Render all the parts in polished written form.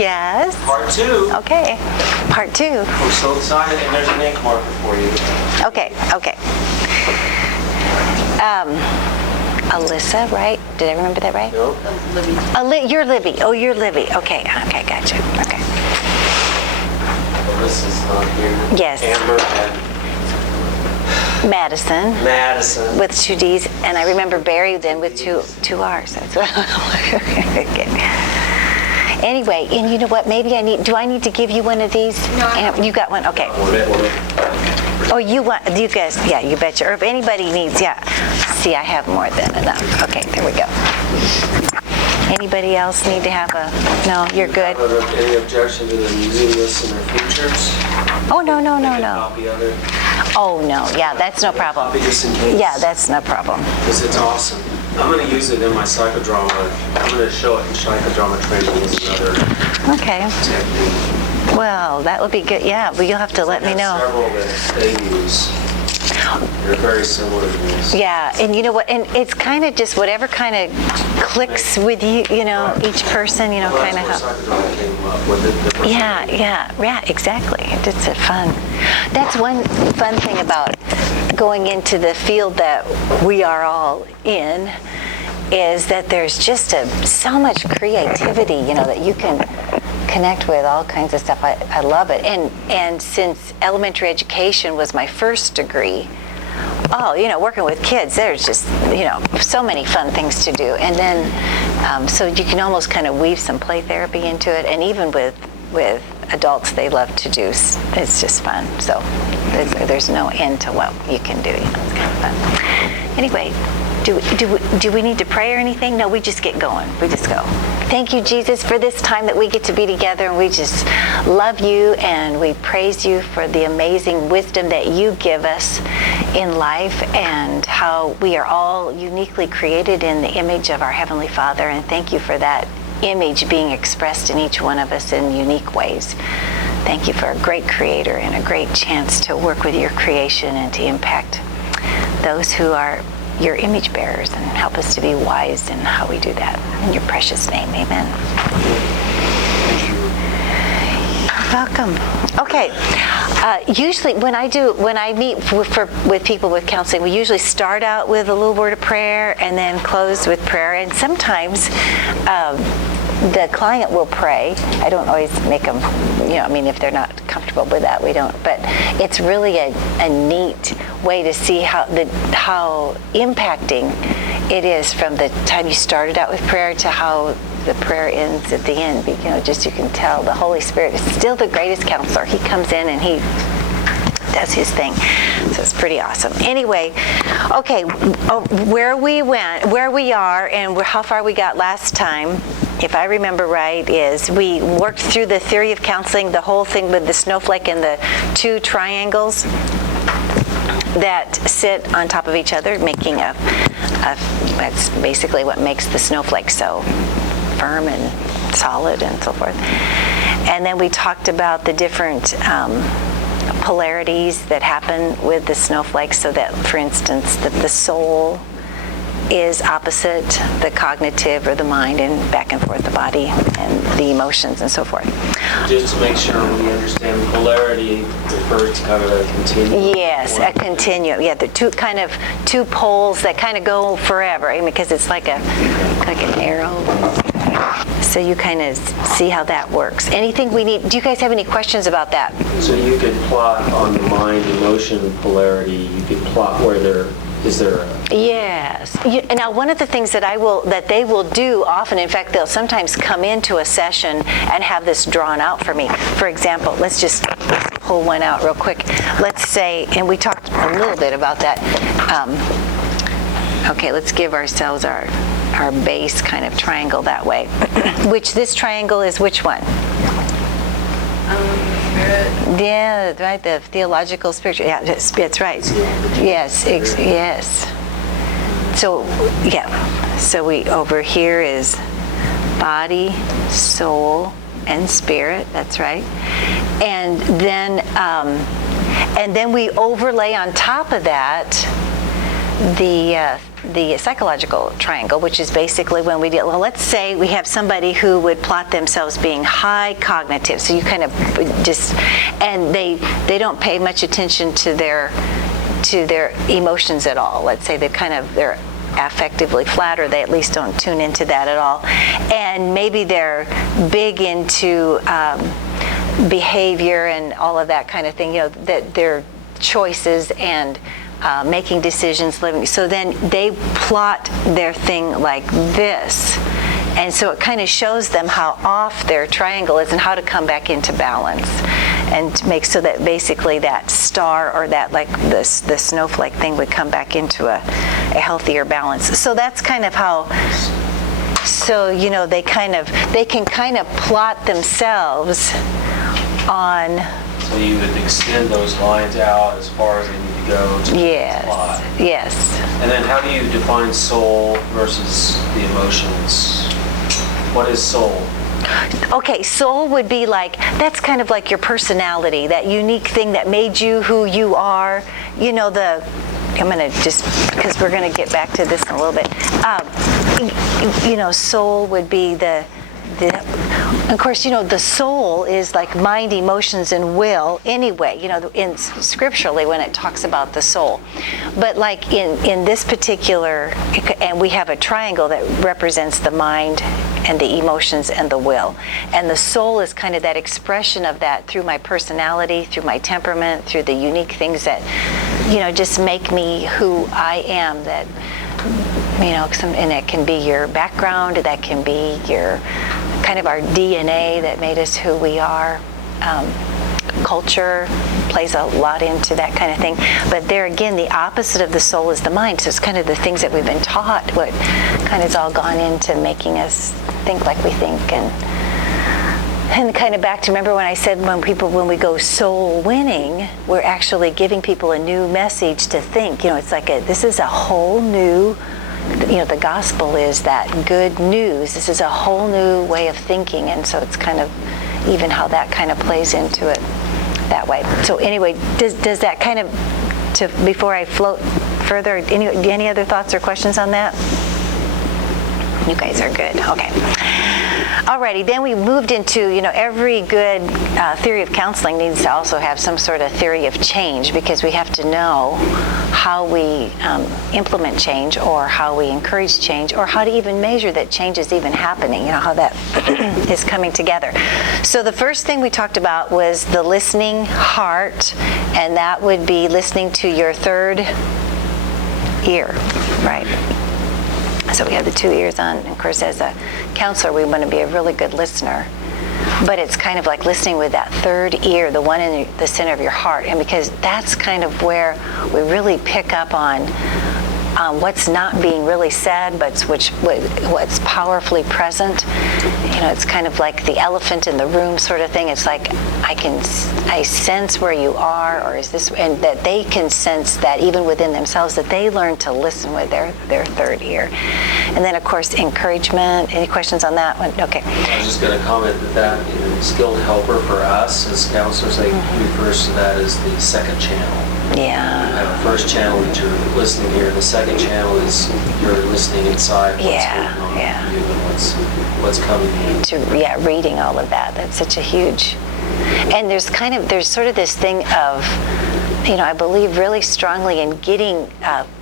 Yes. Part 2. Okay. Part 2. We're so excited, and there's an ink marker for you. Okay. Alyssa, right? Did I remember that right? Nope. Libby. You're Libby. Oh, you're Libby. Okay, gotcha. Okay. Alyssa's not here. Yes. Amber and Madison. With 2 D's, and I remember Barry then with two R's. That's what okay. Anyway, and you know what? Maybe do I need to give you one of these? No. You got one? Okay. Oh, you guys, yeah, you betcha. Or if anybody needs, yeah. See, I have more than enough. Okay, there we go. Anybody else need to have a, no, you're good. Any objection to them using this in their futures? Oh, no. Copy of it. Oh, no, yeah, that's no problem. Copy just in case. Yeah, that's no problem. Because it's awesome. I'm going to use it in my psychodrama. I'm going to show it in psychodrama training as another Okay. technique. Well, that would be good. Yeah, well, you'll have to let me know. Several that they use. They're very similar to these. Yeah, and you know what? And it's kind of just whatever kind of clicks with you, each person, kind of That's how. where psychodrama came up with it. Yeah, exactly. It's fun. That's one fun thing about going into the field that we are all in, is that there's just so much creativity, that you can connect with all kinds of stuff. I love it. And since elementary education was my first degree, working with kids, there's just, so many fun things to do. And then, so you can almost kind of weave some play therapy into it. And even with adults, they love to do, it's just fun. So there's no end to what you can do. It's kind of fun. Anyway, do we need to pray or anything? No, we just get going. We just go. Thank you, Jesus, for this time that we get to be together, and we just love you and we praise you for the amazing wisdom that you give us in life and how we are all uniquely created in the image of our Heavenly Father. And thank you for that image being expressed in each one of us in unique ways. Thank you for a great creator and a great chance to work with your creation and to impact those who are your image bearers, and help us to be wise in how we do that. In your precious name, amen. Welcome. Okay. Usually when I meet with people with counseling, we usually start out with a little word of prayer and then close with prayer. And sometimes the client will pray. I don't always make them, if they're not comfortable with that, we don't. But it's really a neat way to see how impacting it is from the time you started out with prayer to how the prayer ends at the end. Just you can tell the Holy Spirit is still the greatest counselor. He comes in and he does his thing. So it's pretty awesome. Anyway, okay, where we are and how far we got last time, if I remember right, is we worked through the theory of counseling, the whole thing with the snowflake and the 2 triangles that sit on top of each other, making that's basically what makes the snowflake so firm and solid and so forth. And then we talked about the different polarities that happen with the snowflake, so that, for instance, the soul is opposite the cognitive or the mind, and back and forth the body and the emotions and so forth. Just to make sure we understand, polarity refers to kind of a continuum. Yes, a continuum. Yeah, the two poles that kind of go forever, because it's like an arrow. So you kind of see how that works. Anything we need? Do you guys have any questions about that? So you could plot on the mind-emotion polarity. You could plot where is there a... Yes. Now, one of the things that they will do often, in fact, they'll sometimes come into a session and have this drawn out for me. For example, let's just pull one out real quick. Let's say, and we talked a little bit about that. Okay, let's give ourselves our base kind of triangle that way. This triangle is which one? Spirit. Yeah, right, the theological, spiritual. Yeah, that's right. Yes, yes. So, so we, over here is body, soul, and spirit. That's right. And then we overlay on top of that the the psychological triangle, which is basically when we deal, well, let's say we have somebody who would plot themselves being high cognitive. So you kind of just, and they don't pay much attention to their emotions at all. Let's say they're affectively flat, or they at least don't tune into that at all. And maybe they're big into behavior and all of that kind of thing, that their choices and making decisions, living. So then they plot their thing like this. And so it kind of shows them how off their triangle is and how to come back into balance, and make so that basically that star, or that like the snowflake thing, would come back into a healthier balance. So that's kind of how, so they can kind of plot themselves on. So you would extend those lines out as far as they need to go to plot. Yes. And then how do you define soul versus the emotions? What is soul? Okay, soul would be like, that's kind of like your personality, that unique thing that made you who you are. I'm going to just, because we're going to get back to this in a little bit. Soul would be of course, the soul is like mind, emotions, and will anyway, in scripturally when it talks about the soul. But like in this particular, and we have a triangle that represents the mind and the emotions and the will. And the soul is kind of that expression of that through my personality, through my temperament, through the unique things that, just make me who I am, that, and it can be your background, that can be your kind of our DNA that made us who we are. Culture plays a lot into that kind of thing. But there again, the opposite of the soul is the mind. So it's kind of the things that we've been taught, what kind of has all gone into making us think like we think. And kind of back to, remember when I said when we go soul winning, we're actually giving people a new message to think. It's like this is a whole new, the gospel is that good news. This is a whole new way of thinking. And so it's kind of even how that kind of plays into it that way. So anyway, does that kind of, before I float further, any other thoughts or questions on that? You guys are good. Okay. Alrighty, then we moved into, every good theory of counseling needs to also have some sort of theory of change, because we have to know how we implement change, or how we encourage change, or how to even measure that change is even happening, how that is coming together. So the first thing we talked about was the listening heart, and that would be listening to your third ear, right? So we have the two ears on. And of course, as a counselor, we want to be a really good listener. But it's kind of like listening with that third ear, the one in the center of your heart. And because that's kind of where we really pick up on what's not being really said, but what's powerfully present. It's kind of like the elephant in the room sort of thing. It's like I sense where you are, or is this, and that they can sense that even within themselves, that they learn to listen with their third ear. And then of course encouragement. Any questions on that one? Okay. I was just going to comment that skilled helper for us as counselors, they refers to that as the second channel. Yeah. You have a first channel that you're listening here. The second channel is you're listening inside what's going on with you and what's coming in. Reading all of that. That's such a huge. And there's sort of this thing of, I believe really strongly in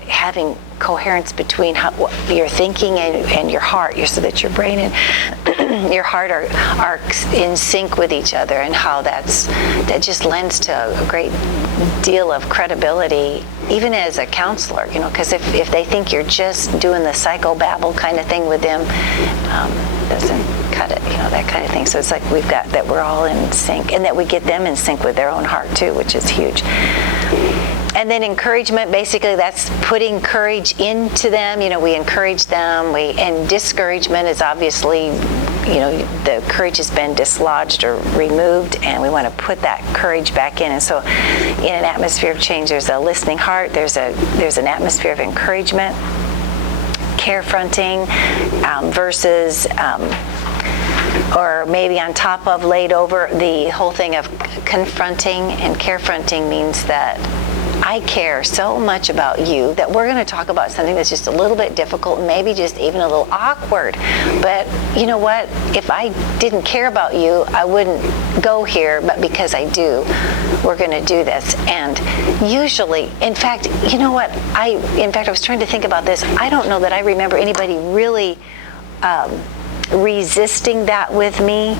having coherence between what you're thinking and your heart, so that your brain and your heart are in sync with each other, and how that just lends to a great deal of credibility, even as a counselor, because if they think you're just doing the psychobabble kind of thing with them, doesn't cut it, that kind of thing. So it's like we've got that we're all in sync, and that we get them in sync with their own heart too, which is huge. And then encouragement, basically that's putting courage into them. We encourage them. And discouragement is obviously, the courage has been dislodged or removed, and we want to put that courage back in. And so in an atmosphere of change, there's a listening heart, there's an atmosphere of encouragement, carefronting versus, or maybe on top of, laid over, the whole thing of confronting. And carefronting means that I care so much about you that we're going to talk about something that's just a little bit difficult, maybe just even a little awkward. But you know what? If I didn't care about you, I wouldn't go here, but because I do, we're going to do this. And usually, in fact, you know what? I was trying to think about this. I don't know that I remember anybody really resisting that with me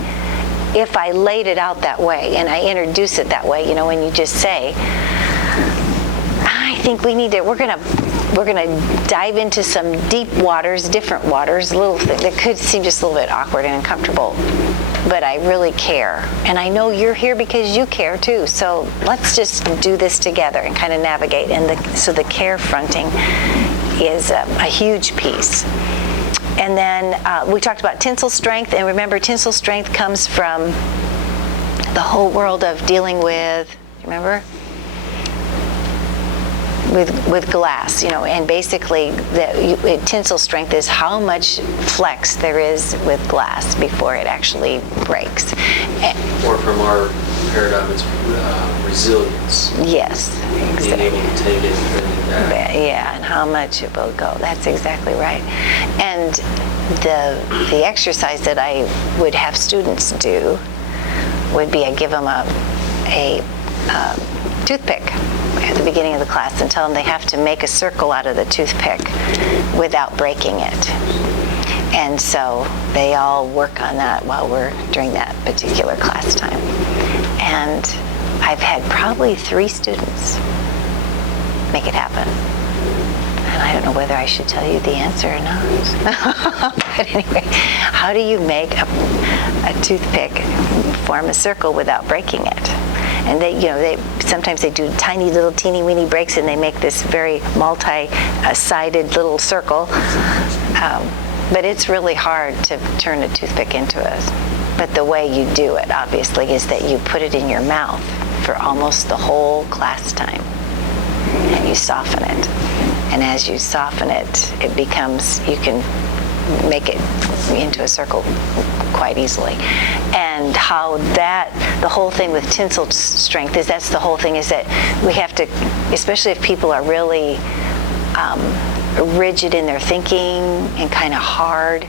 if I laid it out that way and I introduce it that way. You know, when you just say, I think we're gonna dive into some deep waters, different waters, little things that could seem just a little bit awkward and uncomfortable, but I really care. And I know you're here because you care too. So let's just do this together and kind of navigate. And so the care fronting is a huge piece. And then we talked about Tinsel Strength, and remember, Tinsel Strength comes from the whole world of dealing with, remember? With glass, you know, and basically Tinsel Strength is how much flex there is with glass before it actually breaks. Or from our paradigm, it's resilience. Yes, exactly. Being able to take it and bring it back. Yeah, and how much it will go. That's exactly right. And the exercise that I would have students do would be I give them a toothpick at the beginning of the class and tell them they have to make a circle out of the toothpick without breaking it. And so they all work on that while we're during that particular class time. And I've had probably 3 students make it happen. And I don't know whether I should tell you the answer or not. But anyway, how do you make a toothpick form a circle without breaking it? And they sometimes they do tiny little teeny weeny breaks and they make this very multi-sided little circle. But it's really hard to turn a toothpick into a. But the way you do it, obviously, is that you put it in your mouth for almost the whole class time, and you soften it. And as you soften it, it becomes, you can make it into a circle quite easily. And how the whole thing with Tinsel Strength is, that's the whole thing, is that we have to, especially if people are really rigid in their thinking and kind of hard,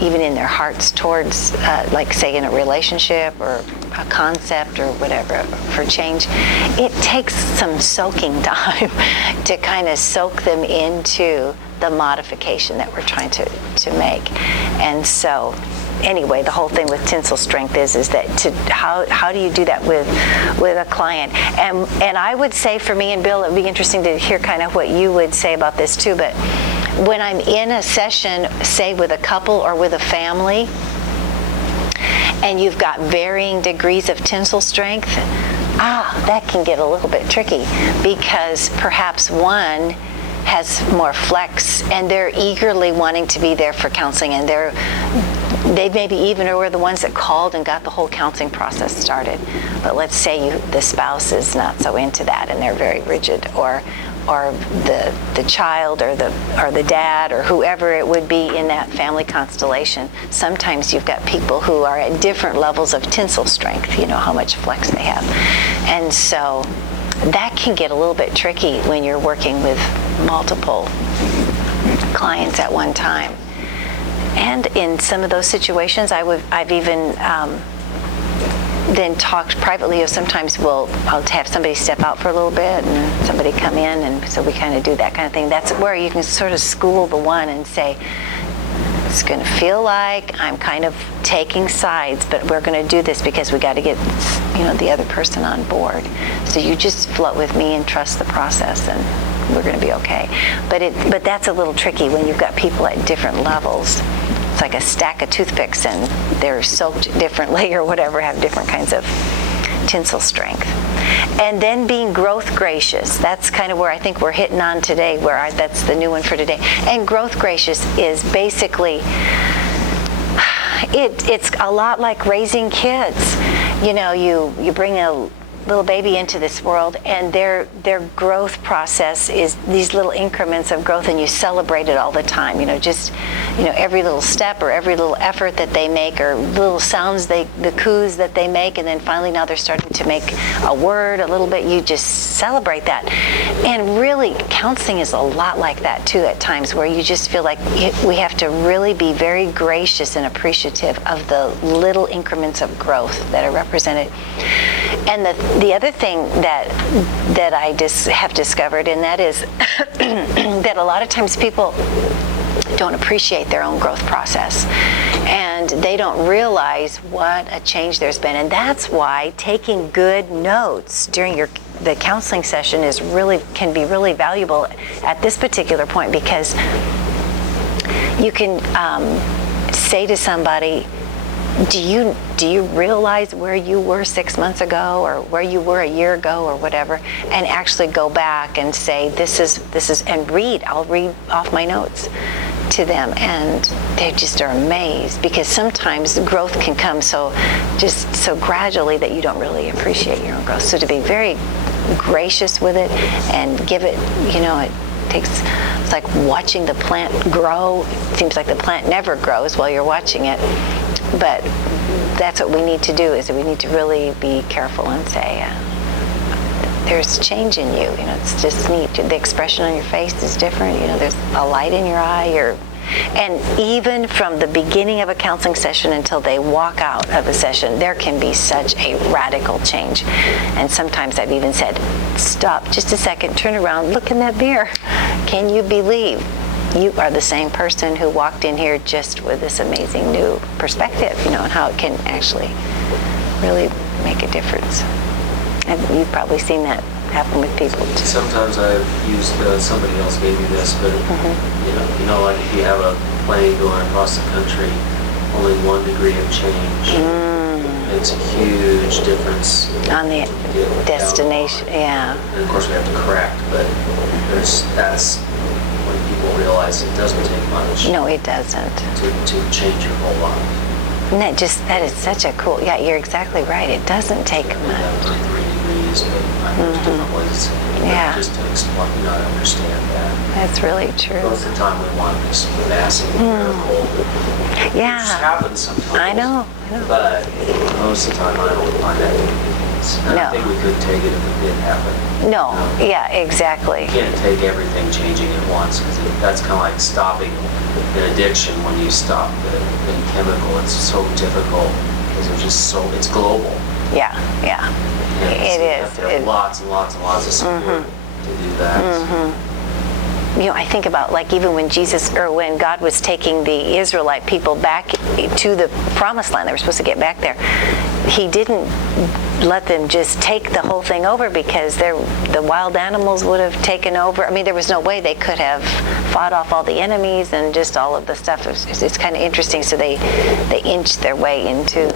even in their hearts towards, like say in a relationship or a concept or whatever for change, it takes some soaking time to kind of soak them into the modification that we're trying to make. And so anyway, the whole thing with Tinsel Strength is that how do you do that with a client? And I would say for me and Bill, it would be interesting to hear kind of what you would say about this too, but when I'm in a session, say with a couple or with a family, and you've got varying degrees of Tinsel Strength, that can get a little bit tricky because perhaps one has more flex and they're eagerly wanting to be there for counseling, and they maybe even were the ones that called and got the whole counseling process started. But let's say the spouse is not so into that and they're very rigid, or the child or the dad or whoever it would be in that family constellation. Sometimes you've got people who are at different levels of Tinsel Strength, you know, how much flex they have. And so that can get a little bit tricky when you're working with multiple clients at one time. And in some of those situations, I've even then talked privately, or sometimes I'll have somebody step out for a little bit and somebody come in, and so we kind of do that kind of thing. That's where you can sort of school the one and say, it's going to feel like I'm kind of taking sides, but we're going to do this because we got to get, the other person on board. So you just float with me and trust the process, and we're going to be okay. But that's a little tricky when you've got people at different levels. It's like a stack of toothpicks and they're soaked differently or whatever, have different kinds of Tinsel Strength. And then being growth gracious. That's kind of where I think we're hitting on today, that's the new one for today. And growth gracious is basically, it's a lot like raising kids. You bring little baby into this world, and their growth process is these little increments of growth, and you celebrate it all the time. Every little step or every little effort that they make, or little sounds, the coos that they make, and then finally now they're starting to make a word a little bit. You just celebrate that. And really, counseling is a lot like that too at times, where you just feel like we have to really be very gracious and appreciative of the little increments of growth that are represented. And the other thing that I just have discovered, and that is that a lot of times people don't appreciate their own growth process, and they don't realize what a change there's been. And that's why taking good notes during the counseling session can be really valuable at this particular point, because you can say to somebody, do you realize where you were 6 months ago, or where you were a year ago, or whatever, and actually go back and say, this is, and I'll read off my notes to them, and they just are amazed, because sometimes growth can come so gradually that you don't really appreciate your own growth. So to be very gracious with it and give it, it's like watching the plant grow. It seems like the plant never grows while you're watching it, but that's what we need to do, is that we need to really be careful and say, there's change in you. It's just neat. The expression on your face is different. There's a light in your eye. And even from the beginning of a counseling session until they walk out of a session, there can be such a radical change. And sometimes I've even said, stop just a second, turn around, look in that mirror. Can you believe you are the same person who walked in here just with this amazing new perspective, and how it can actually really make a difference. And you've probably seen that happen with people too. Sometimes I've used, somebody else gave me this, but like if you have a plane going across the country, only 1 degree of change makes a huge difference on the destination. Yeah. And of course we have to correct, but that's when people realize it doesn't take much. No, it doesn't. To change your whole life. And that is such a cool, yeah, you're exactly right. It doesn't take much. 3 degrees, but there's different ways. Yeah. Just to explain, I understand that. That's really true. Most of the time we want this massive miracle. Yeah. It just happens sometimes. I know. But most of the time I don't find that to be the case. And I think we could take it if it did happen. No. Yeah, exactly. You can't take everything changing at once, because that's kind of like stopping an addiction. When you stop the chemical, it's so difficult because it's global. Yeah. It is. You have to have lots and lots and lots of support to do that. I think about, like, even when God was taking the Israelite people back to the promised land, they were supposed to get back there, he didn't let them just take the whole thing over, because the wild animals would have taken over. I mean, there was no way they could have fought off all the enemies and just all of the stuff. It's kind of interesting. So they inched their way into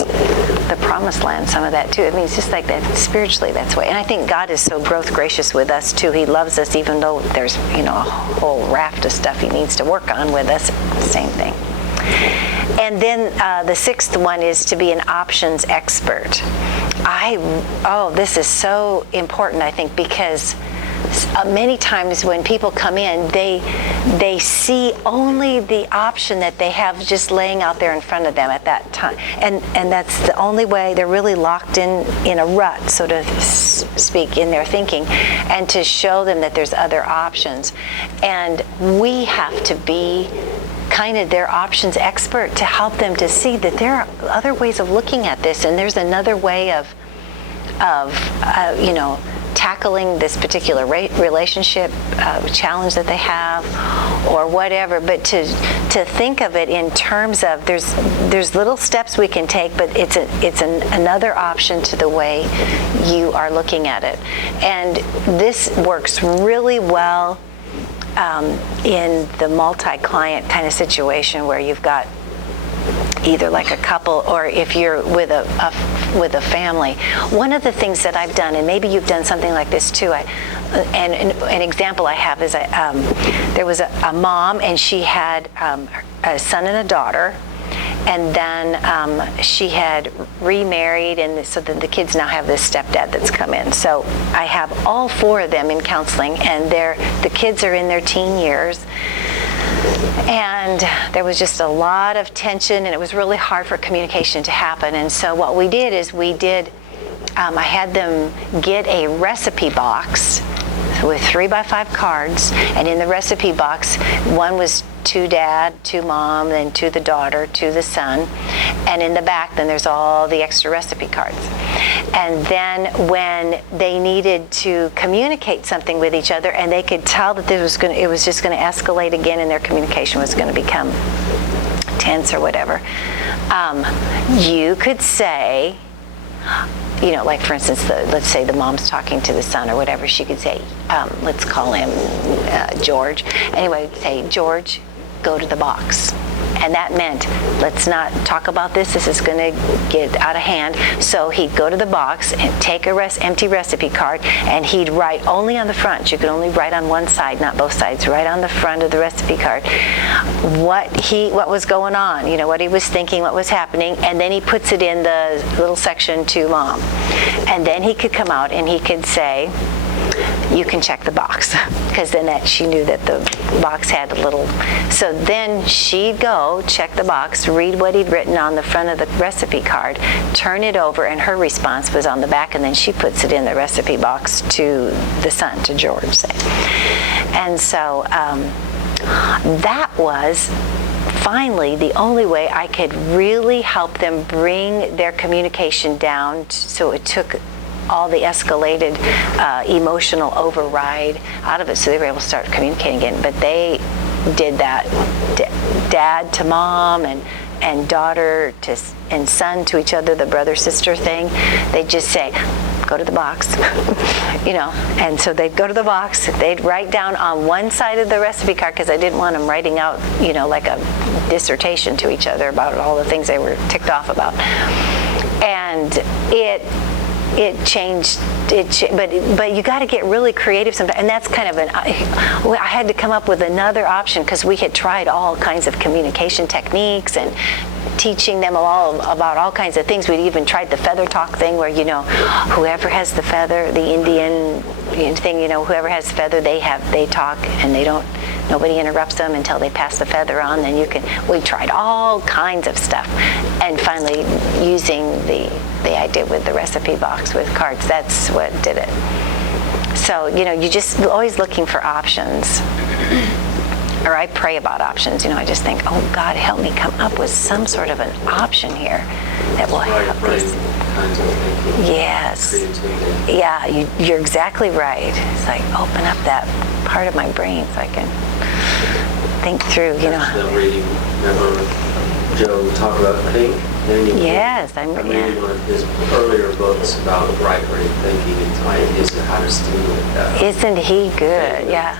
the promised land, some of that too. I mean, it's just like that spiritually, that's the way. And I think God is so growth gracious with us too. He loves us even though there's a whole raft of stuff he needs to work on with us. Same thing. And then the 6th one is to be an options expert. This is so important, I think, because many times when people come in, they see only the option that they have just laying out there in front of them at that time, and that's the only way. They're really locked in a rut, so to speak, in their thinking, and to show them that there's other options. And we have to be kind of their options expert to help them to see that there are other ways of looking at this, and there's another way of tackling this particular relationship challenge that they have, or whatever. But to think of it in terms of there's little steps we can take, but it's another option to the way you are looking at it. And this works really well in the multi-client kind of situation, where you've got either like a couple, or if you're with a family. One of the things that I've done, and maybe you've done something like this too, and an example I have is there was a mom, and she had a son and a daughter, And then she had remarried, and so then the kids now have this stepdad that's come in. So I have all 4 of them in counseling, and the kids are in their teen years. And there was just a lot of tension, and it was really hard for communication to happen. And so what we did is I had them get a recipe box with 3x5 cards, and in the recipe box, one was to dad, to mom, then to the daughter, to the son, and in the back then there's all the extra recipe cards. And then when they needed to communicate something with each other, and they could tell that it was just going to escalate again, and their communication was going to become tense or whatever, you could say, like for instance, let's say the mom's talking to the son or whatever, she could say, let's call him George. Anyway, say, George, go to the box. And that meant, let's not talk about this. This is going to get out of hand. So he'd go to the box and take a empty recipe card, and he'd write only on the front. You could only write on one side, not both sides. Right on the front of the recipe card, what was going on, what he was thinking, what was happening, and then he puts it in the little section to mom. And then he could come out and he could say, you can check the box, because then she knew that the box had a little. So then she'd go check the box, read what he'd written on the front of the recipe card, turn it over, and her response was on the back, and then she puts it in the recipe box to the son, to George, say. And so that was finally the only way I could really help them bring their communication down. So it took all the escalated emotional override out of it, so they were able to start communicating again. But they did that, dad to mom, and daughter to and son to each other, the brother-sister thing. They'd just say, go to the box, and so they'd go to the box, they'd write down on one side of the recipe card, because I didn't want them writing out, like a dissertation to each other about all the things they were ticked off about. And it changed, but you got to get really creative sometimes, and that's kind of I had to come up with another option, because we had tried all kinds of communication techniques and teaching them all about all kinds of things. We'd even tried the feather talk thing, where whoever has the feather, the Indian thing, whoever has feather, they talk, and nobody interrupts them until they pass the feather on. Then we tried all kinds of stuff, and finally using the idea with the recipe box with cards, that's what did it. So you just always looking for options. Or I pray about options. I just think, oh God, help me come up with some sort of an option here that will help us. Kinds of thinking. Yes. Creativity. Yeah, you're exactly right. It's like open up that part of my brain so I can think through. The reading. Remember Joe talked about think. Yes, I'm reading one of his earlier books about right brain thinking and ideas of how to stimulate that. Isn't he good? Yeah.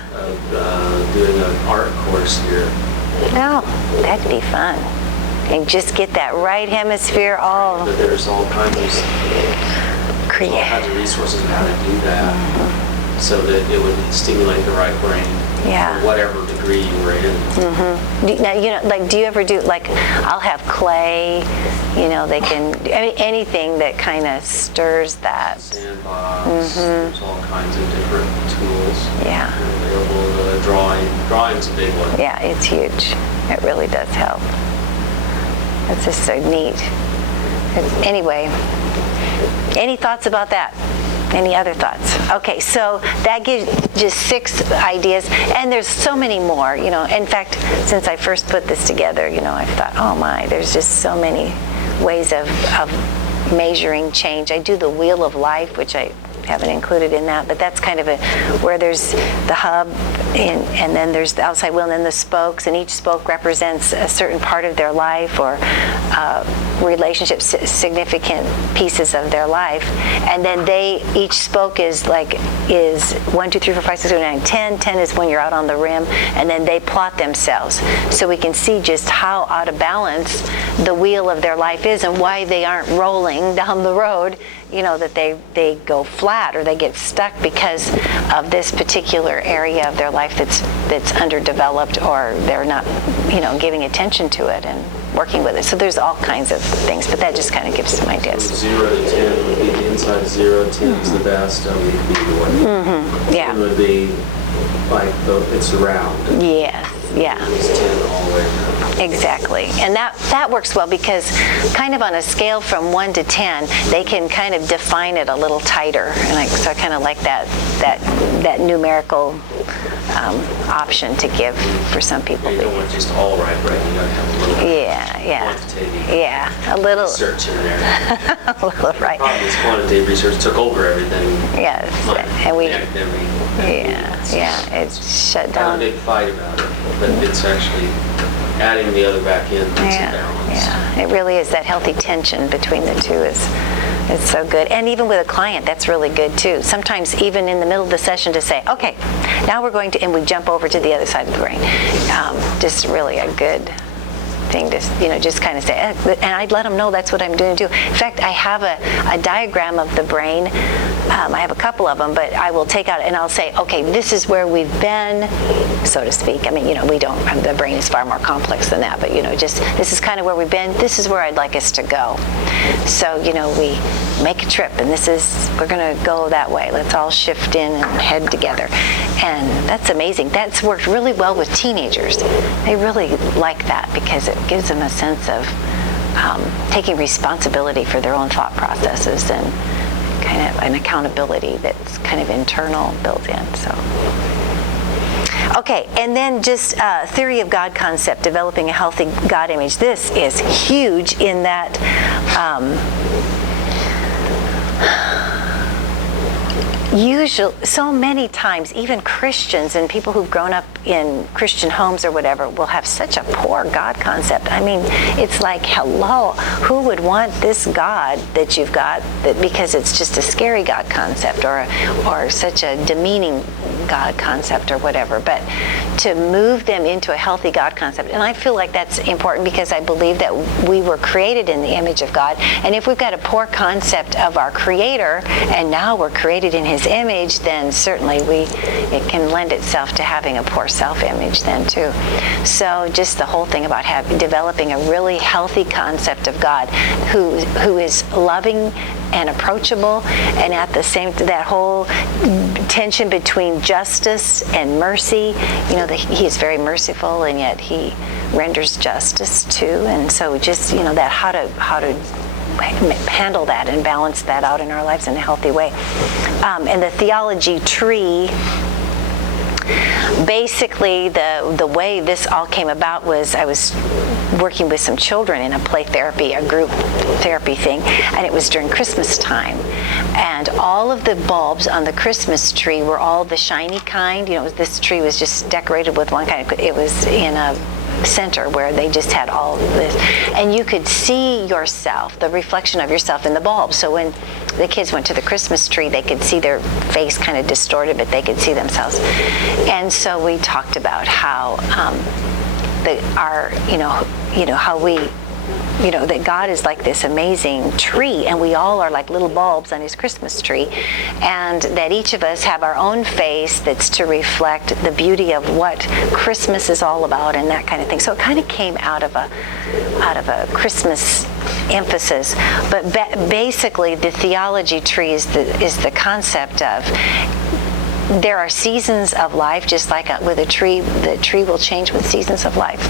Doing an art course here. No, that'd be fun. And just get that right hemisphere all. But there's all kinds of resources on how to do that, so that it would stimulate the right brain. Yeah. For whatever degree you were in. Mm-hmm. Now, do you ever do, I'll have clay, they can, anything that kind of stirs that. Sandbox, there's all kinds of different tools. Yeah. Available. Drawing's a big one. Yeah, it's huge. It really does help. It's just so neat. Anyway, any thoughts about that? Any other thoughts? Okay, so that gives just 6 ideas, and there's so many more. In fact, since I first put this together, I thought, oh my, there's just so many ways of measuring change. I do the wheel of life, which I haven't included in that, but that's kind of where there's the hub, and then there's the outside wheel, and then the spokes, and each spoke represents a certain part of their life, or relationships, significant pieces of their life, and then each spoke is 1, 2, 3, 4, 5, 6, 7, 8, 9, 10. 10 is when you're out on the rim, and then they plot themselves, so we can see just how out of balance the wheel of their life is, and why they aren't rolling down the road, that they go flat or they get stuck because of this particular area of their life that's underdeveloped, or they're not giving attention to it. And working with it. So there's all kinds of things, but that just kind of gives some ideas. 0 to 10 would be the inside of 0, 10 is the best, I mean, either way. Yeah. 10 would be like it's round. Yes. Yeah. It's 10 all the way around. Exactly. And that works well because kind of on a scale from 1 to 10, they can kind of define it a little tighter. And so I kind of like that numerical option to give for some people. You don't want just all right, you gotta have a little quantitative a little research in there. a little right. The problem is quantitative research took over everything. Yes, and we it's shut Not a down. big fight about it, but it's actually adding the other back in makes it balanced. Yeah, it really is. That healthy tension between the two is so good. And even with a client, that's really good too. Sometimes even in the middle of the session to say, okay, now we're going to, and we jump over to the other side of the brain. Just really a good thing to, just kind of say, and I'd let them know that's what I'm doing too. In fact, I have a diagram of the brain. I have a couple of them, but I will take out and I'll say, okay, this is where we've been, so to speak. I mean, the brain is far more complex than that, but just this is kind of where we've been. This is where I'd like us to go. So, we make a trip, and we're going to go that way. Let's all shift in and head together. And that's amazing. That's worked really well with teenagers. They really like that because it gives them a sense of taking responsibility for their own thought processes and kind of an accountability that's kind of internal built in. So, okay, and then just theory of God concept, developing a healthy God image. This is huge in that usually, so many times, even Christians and people who've grown up in Christian homes or whatever will have such a poor God concept. I mean, it's like, hello, who would want this God that you've got because it's just a scary God concept or such a demeaning God concept or whatever. But to move them into a healthy God concept, and I feel like that's important because I believe that we were created in the image of God, and if we've got a poor concept of our Creator and now we're created in His image, then certainly it can lend itself to having a poor self-image then too. So just the whole thing about developing a really healthy concept of God who is loving and approachable, and at the same that whole tension between justice and mercy. He is very merciful, and yet He renders justice too. And so just that how to handle that and balance that out in our lives in a healthy way. And the Theology Tree, basically the way this all came about was I was working with some children in a play therapy, a group therapy thing, and it was during Christmas time. And all of the bulbs on the Christmas tree were all the shiny kind. This tree was just decorated with one kind. It was in a center where they just had all of this, and you could see yourself, the reflection of yourself in the bulb. So when the kids went to the Christmas tree, they could see their face kind of distorted, but they could see themselves. And so we talked about how that God is like this amazing tree, and we all are like little bulbs on His Christmas tree, and that each of us have our own face that's to reflect the beauty of what Christmas is all about and that kind of thing. So it kind of came out of a Christmas emphasis. But basically, the theology tree is the concept of there are seasons of life, just like with a tree. The tree will change with seasons of life.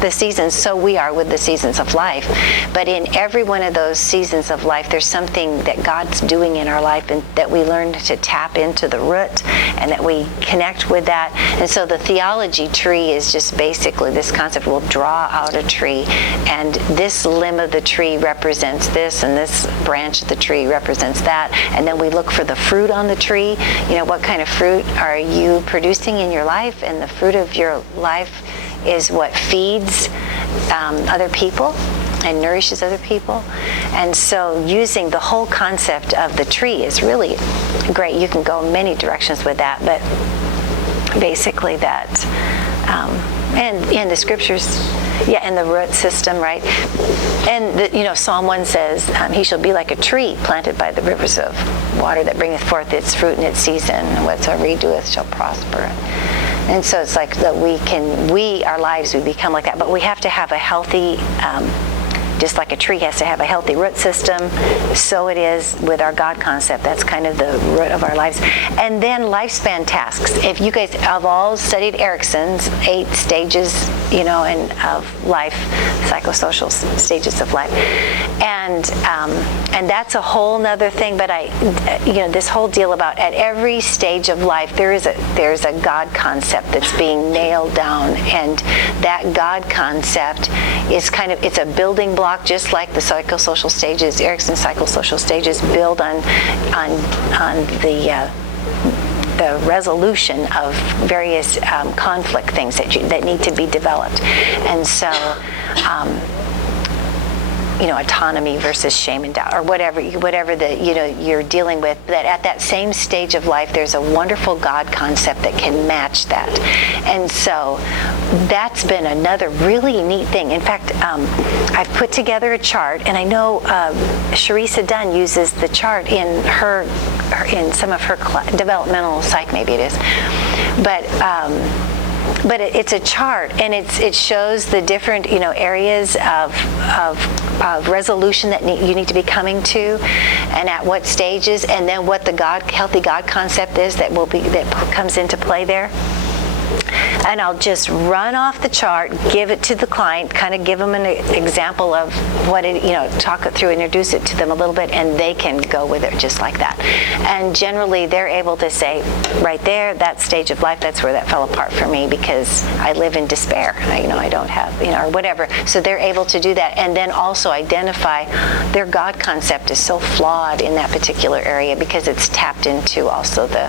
The seasons, so we are with the seasons of life. But in every one of those seasons of life, there's something that God's doing in our life, and that we learn to tap into the root, and that we connect with that. And so the theology tree is just basically this concept. We'll draw out a tree, and this limb of the tree represents this, and this branch of the tree represents that. And then we look for the fruit on the tree. What kind of fruit are you producing in your life? And the fruit of your life is what feeds other people and nourishes other people. And so using the whole concept of the tree is really great. You can go many directions with that, but basically that, and in the scriptures, and the root system, right? And Psalm 1 says, He shall be like a tree planted by the rivers of water that bringeth forth its fruit in its season, and whatsoever He doeth shall prosper. And so it's like that our lives, we become like that. But we have to have a healthy, just like a tree has to have a healthy root system, so it is with our God concept. That's kind of the root of our lives. And then lifespan tasks. If you guys have all studied Erickson's 8 stages, of life, psychosocial stages of life, and that's a whole nother thing. But this whole deal about at every stage of life there's a God concept that's being nailed down, and that God concept is it's a building block, just like the psychosocial stages, Erickson's psychosocial stages build on the resolution of various conflict things that need to be developed. And so autonomy versus shame and doubt, or whatever you're dealing with, that at that same stage of life there's a wonderful God concept that can match that. And so that's been another really neat thing. In fact, I've put together a chart, and I know Sharisa Dunn uses the chart in some of her developmental psych, maybe it is, but it's a chart, and it shows the different that of resolution that you need to be coming to, and at what stages, and then what the healthy God concept is that comes into play there. And I'll just run off the chart, give it to the client, kind of give them an example of what it, talk it through, introduce it to them a little bit, and they can go with it just like that. And generally, they're able to say, right there, that stage of life, that's where that fell apart for me, because I live in despair. I don't have, or whatever. So they're able to do that, and then also identify their God concept is so flawed in that particular area, because it's tapped into also the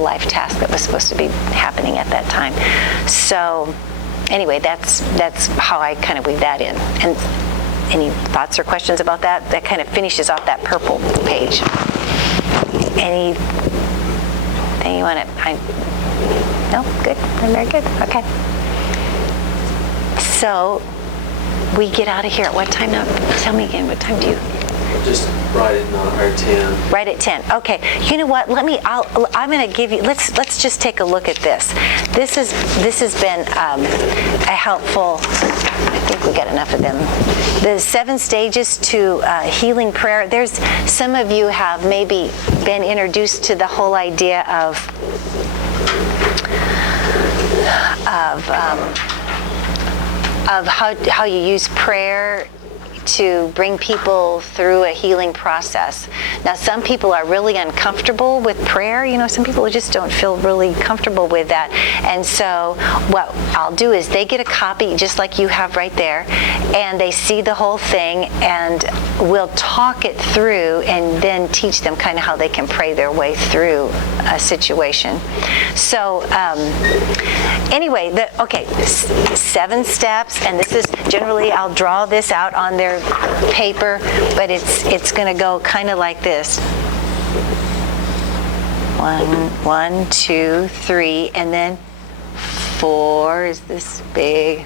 life task that was supposed to be happening at that time. So anyway, that's how I kind of weave that in. And any thoughts or questions about that? That kind of finishes off that purple page. Anything you want to? No? Good. I'm very good. Okay. So we get out of here at what time now? Tell me again, what time do you? Just right at 10. Right at 10. Okay. You know what? I'm going to give you. Let's just take a look at this. This has been a helpful. I think we got enough of them. The 7 stages to healing prayer. There's some of you have maybe been introduced to the whole idea of how you use prayer to bring people through a healing process. Now, some people are really uncomfortable with prayer. Some people just don't feel really comfortable with that. And so what I'll do is they get a copy just like you have right there, and they see the whole thing, and we'll talk it through and then teach them kind of how they can pray their way through a situation. So anyway, 7 steps, and this is generally, I'll draw this out on their paper, but it's going to go kind of like this. 1, 2, 3, and then 4 is this big.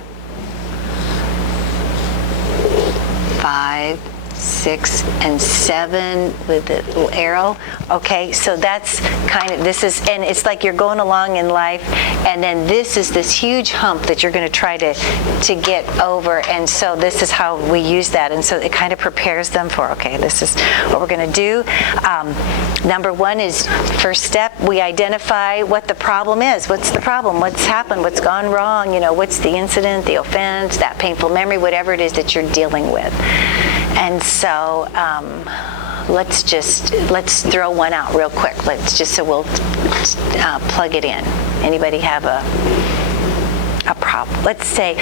5, 6, and 7 with the little arrow. Okay, so that's kind of, and it's like you're going along in life, and then this is this huge hump that you're going to try to get over, and so this is how we use that, and so it kind of prepares them for, okay, this is what we're going to do. Number 1 is, first step, we identify what the problem is. What's the problem? What's happened? What's gone wrong? What's the incident, the offense, that painful memory, whatever it is that you're dealing with. And so let's throw one out real quick. We'll plug it in. Anybody have a problem? Let's say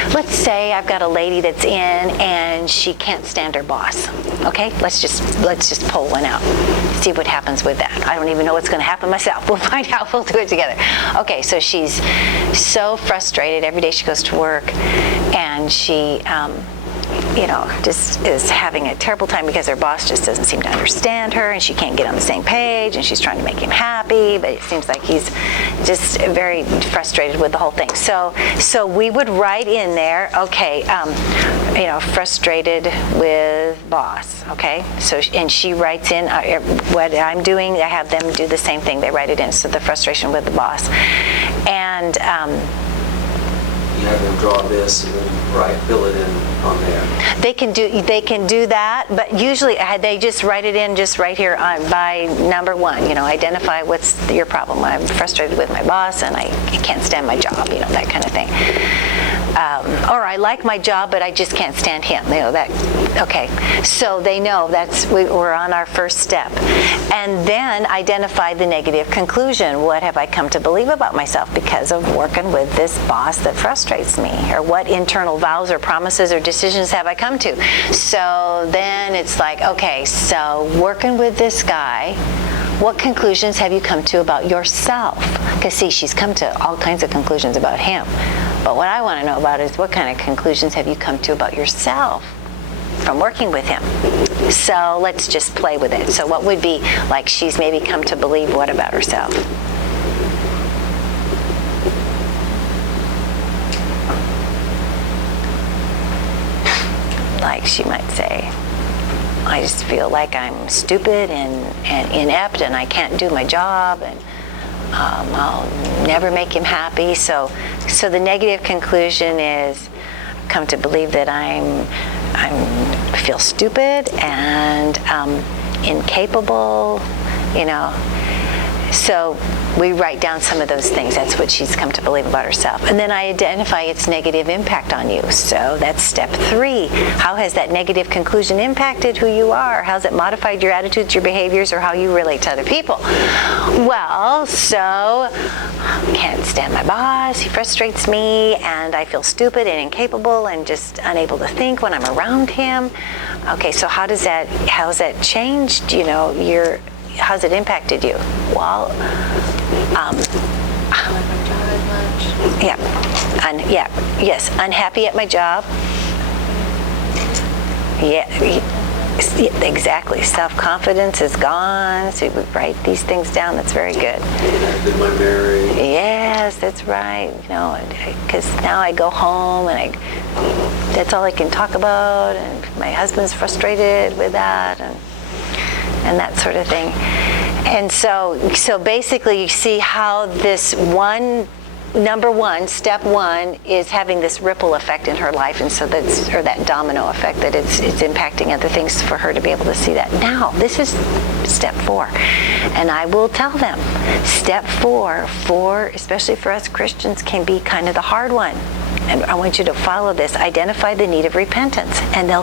I've got a lady that's in and she can't stand her boss. Okay, let's just pull one out. See what happens with that. I don't even know what's going to happen myself. We'll find out. We'll do it together. Okay, so she's so frustrated every day she goes to work, and she just is having a terrible time because her boss just doesn't seem to understand her, and she can't get on the same page, and she's trying to make him happy, but it seems like he's just very frustrated with the whole thing. So we would write in there, okay, frustrated with boss, okay? So, and she writes in what I'm doing, I have them do the same thing, they write it in, so the frustration with the boss. And you have them draw this and then fill it in on there. they can do that, but usually they just write it in just right here by number 1. Identify what's your problem. I'm frustrated with my boss and I can't stand my job. That kind of thing. Or I like my job, but I just can't stand him. That. Okay, so they know we're on our first step, and then identify the negative conclusion. What have I come to believe about myself because of working with this boss that frustrates me? Or what internal vows or promises or decisions have I come to? So then it's like, okay, so working with this guy, what conclusions have you come to about yourself? Because see, she's come to all kinds of conclusions about him. But what I want to know about is what kind of conclusions have you come to about yourself from working with him? So let's just play with it. So what would be like she's maybe come to believe what about herself? Like she might say, I just feel like I'm stupid and inept and I can't do my job and I'll never make him happy. So the negative conclusion is come to believe that I feel stupid and incapable, So we write down some of those things. That's what she's come to believe about herself. And then I identify its negative impact on you. So that's step 3. How has that negative conclusion impacted who you are? How's it modified your attitudes, your behaviors, or how you relate to other people? Well, so can't stand my boss. He frustrates me, and I feel stupid and incapable and just unable to think when I'm around him. Okay, so how's that changed, how's it impacted you? Well, unhappy at my job. Exactly. Self-confidence is gone. So we write these things down. That's very good. In my marriage. Yes, that's right. Because now I go home and that's all I can talk about, and my husband's frustrated with that, and that sort of thing. And so basically you see how this step 1 is having this ripple effect in her life, and so that domino effect, that it's impacting other things for her to be able to see that. Now, this is step 4. And I will tell them, step 4, especially for us Christians, can be kind of the hard one. And I want you to follow this. Identify the need of repentance, and they'll